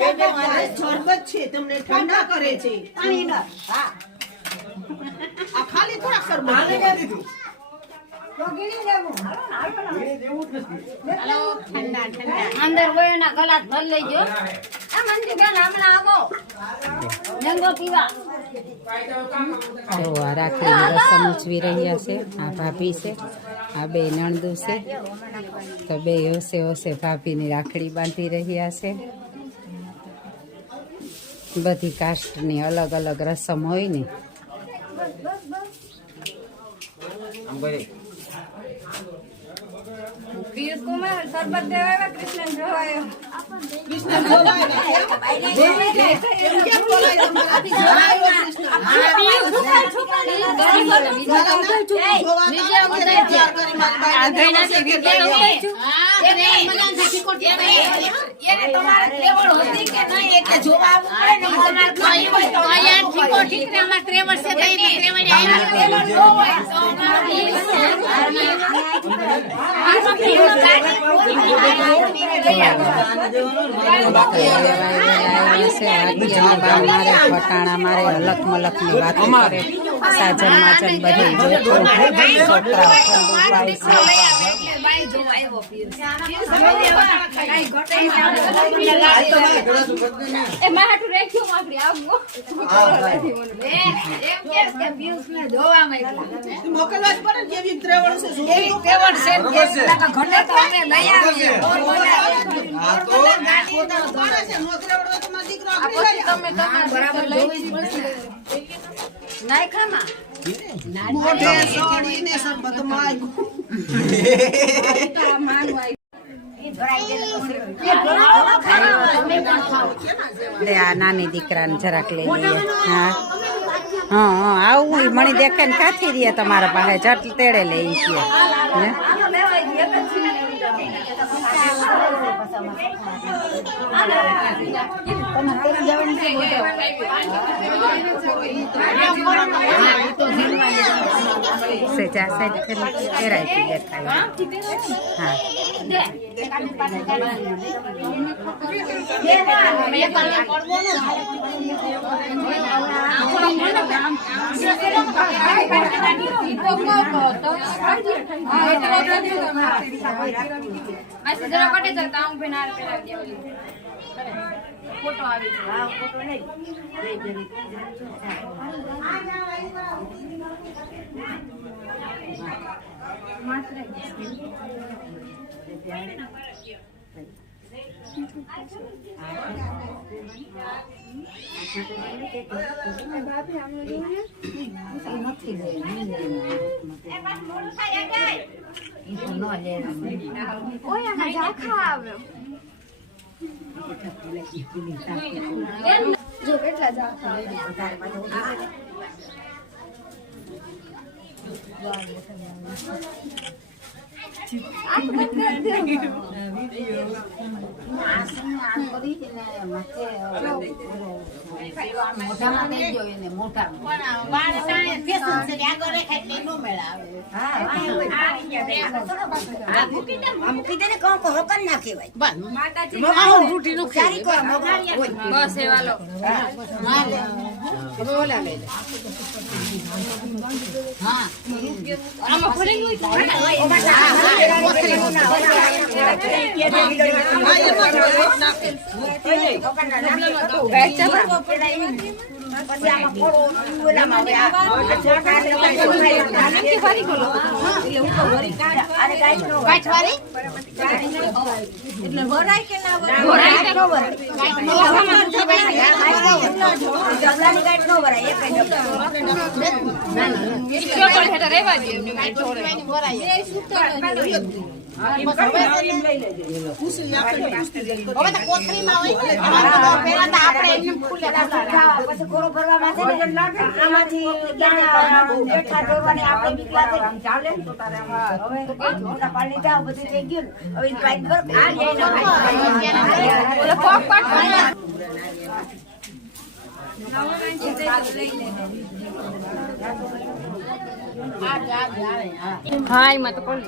શરબત છે તમને ઠંડા કરે છે આ ખાલી થોડા શરબત અંદર હોય ના ગલાસ ભર લેજો આ મંદી બેન હમણાં આવો મેંગો પીવા જો આ રાખડીની રસમ ઉજવી રહ્યા છે આ ભાભી છે આ બે નણદુ છે તો બે હોશે હોશે ભાભીની રાખડી બાંધી રહ્યા છે બધી કાસ્ટની અલગ અલગ રસમ હોય ને પિયુષ કુમાર સરબત દેવાય કૃષ્ણ જોવાયો કૃષ્ણ ફટાણા મારે અલગ મલક ની વાત કરે સાજન માજન બધી છોકરા મોકલવા જ પડે કેવી ત્રેવડ આ નાની દીકરાને જરાક લઈ લઈએ હા હા આવું મને દેખે ને કાથી રહીએ તમારા પાસે જટ તેડે લઈ છીએ સેજા સાઈડ તેરાઈ દેખાય હા ફોટો આવી જો કેટલા જાખા બસ એ વાલો આમાં ફરી હા એમાં તો કોણ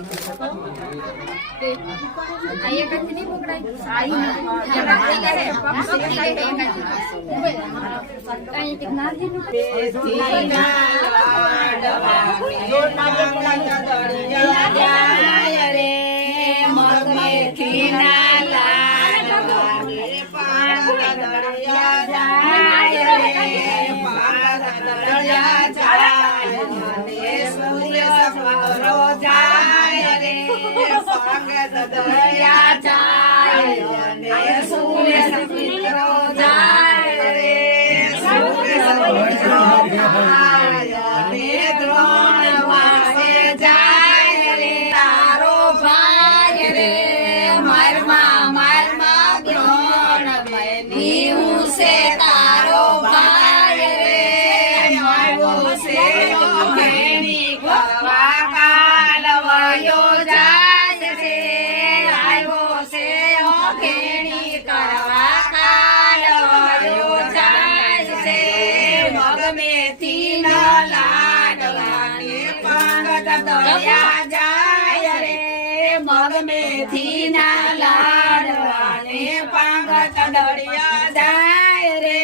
મેથી ના લાડવાને પાંગત દળિયા જાય રે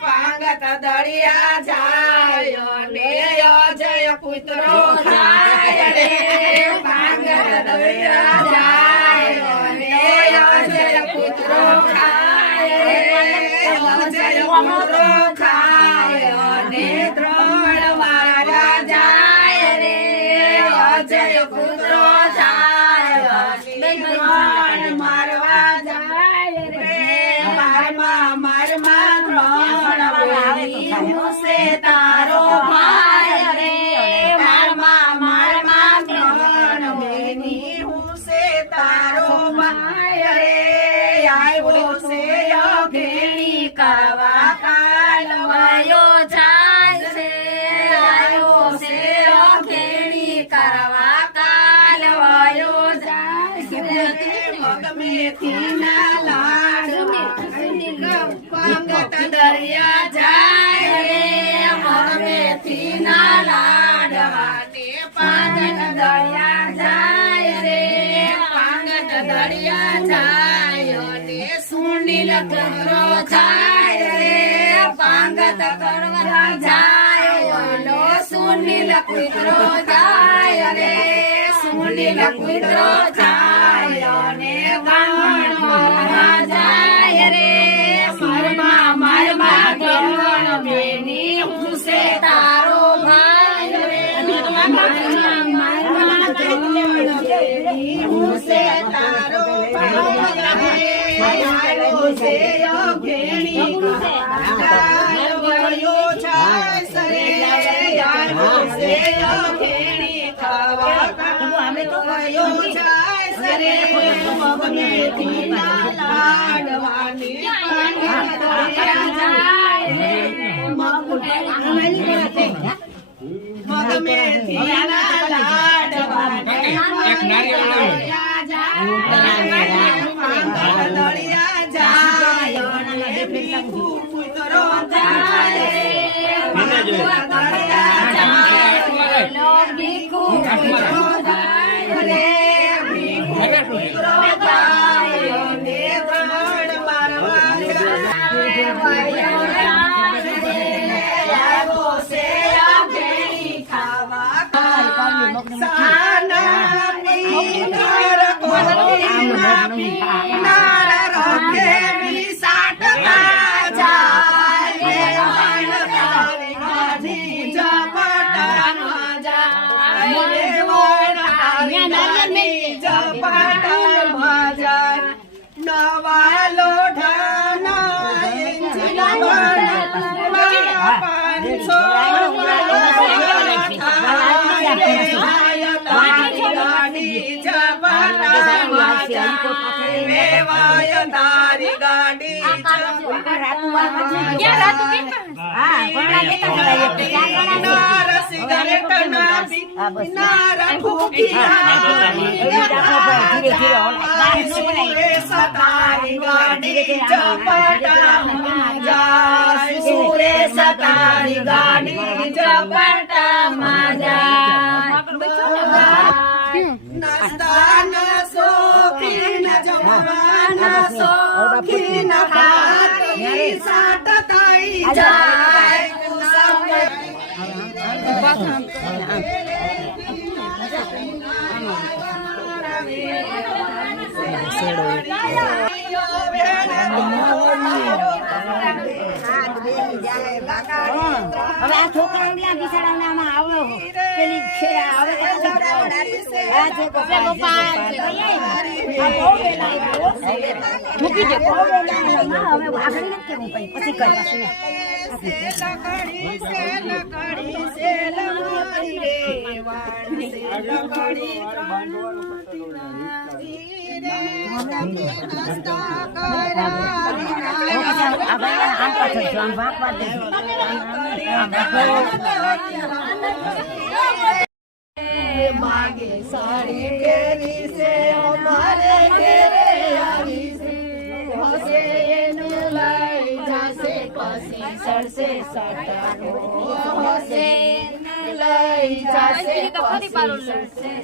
પાંગત દળિયા જાય ને અજય કૂતરો જાય રે પાંગત દળિયા જાય ને અજય કૂતરો ખાય રે અજય કૂતરો ખાય ને ત્રણ વાળા જાય રે અજય કૂતરો મારવા જાય રે મારમાં ત્રણ તારો ભાઈ રે મારમાં ત્રણ બેની હું છે તારો ભાઈ રે આવ્યો છે અઘેણી કરવા કાલવાયો જાય છે આવ્યો છે અઘેણી કરવા કાલવાયો મેથી ના લાડ પાંગત દરિયા જાય રે મેથી ના લાડવાને પાંગત દરિયા જાય રે પાંગત દરિયા જાય ને સુનિલ કુતરો જાય રે પાંગત કરવા જાય લો સુનિલ કુતરો જાય રે સુનિલ કુતરો જાય ને ગામમાં જાય રે મારમાં ગણ બેની હું છે તારો ભાઈ રે મારમાં ગણ બેની હું છે તારો ભાઈ આવ્યો છે અઘેણી આવ્યો જાય સરે આવ્યો છે અઘેણી ખાવા આવ્યો જાય સરે મેથી ના લાડવાની મગ મેથી ના લાડવાની દળિયા જાય ભીખું કૂતરો જાય ભીખું કૂતરો જાય રે નવા લોઢાના પાંચસો તારી ગાડી સિગરેટ તારી ગાડી ચપટા જાય સુરે કપાટામાં જાય. નાસ્તાના શોખીન જમવાના શોખીન ખાટલી સાટતાઈ જાય. હવે આ છોકરા બિસાડામાં આવ્યો પેલી આવે મૂકી દે હવે આગળ નથી કેવું કઈ પછી કઈ માગે સાડી કેરી છે અમારે ઘેરે આવી છે હશે એને લઈ જાશે પછી સડશે સટાકો હશે લઈ જાશે પછી સડશે